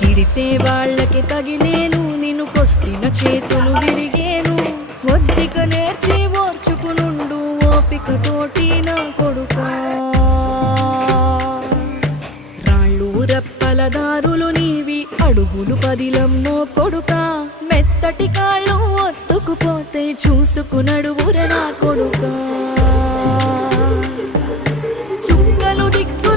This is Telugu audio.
తిడితే వాళ్ళకి తగిలేను, నిన్ను కొట్టిన చేతులు విరిగేను. ఒద్దిక నేర్చి ఓర్చుకునుండు ఓపికతోటి నా కొడుకా. రాళ్ళు రెప్పల దారులు నీవి, అడుగులు పదిలమ్మో కొడుకా. మెత్తటి కాళ్ళు ఒత్తుకుపోతే చూసుకునడువుర నా కొడుకా. చుక్కలు దిక్కు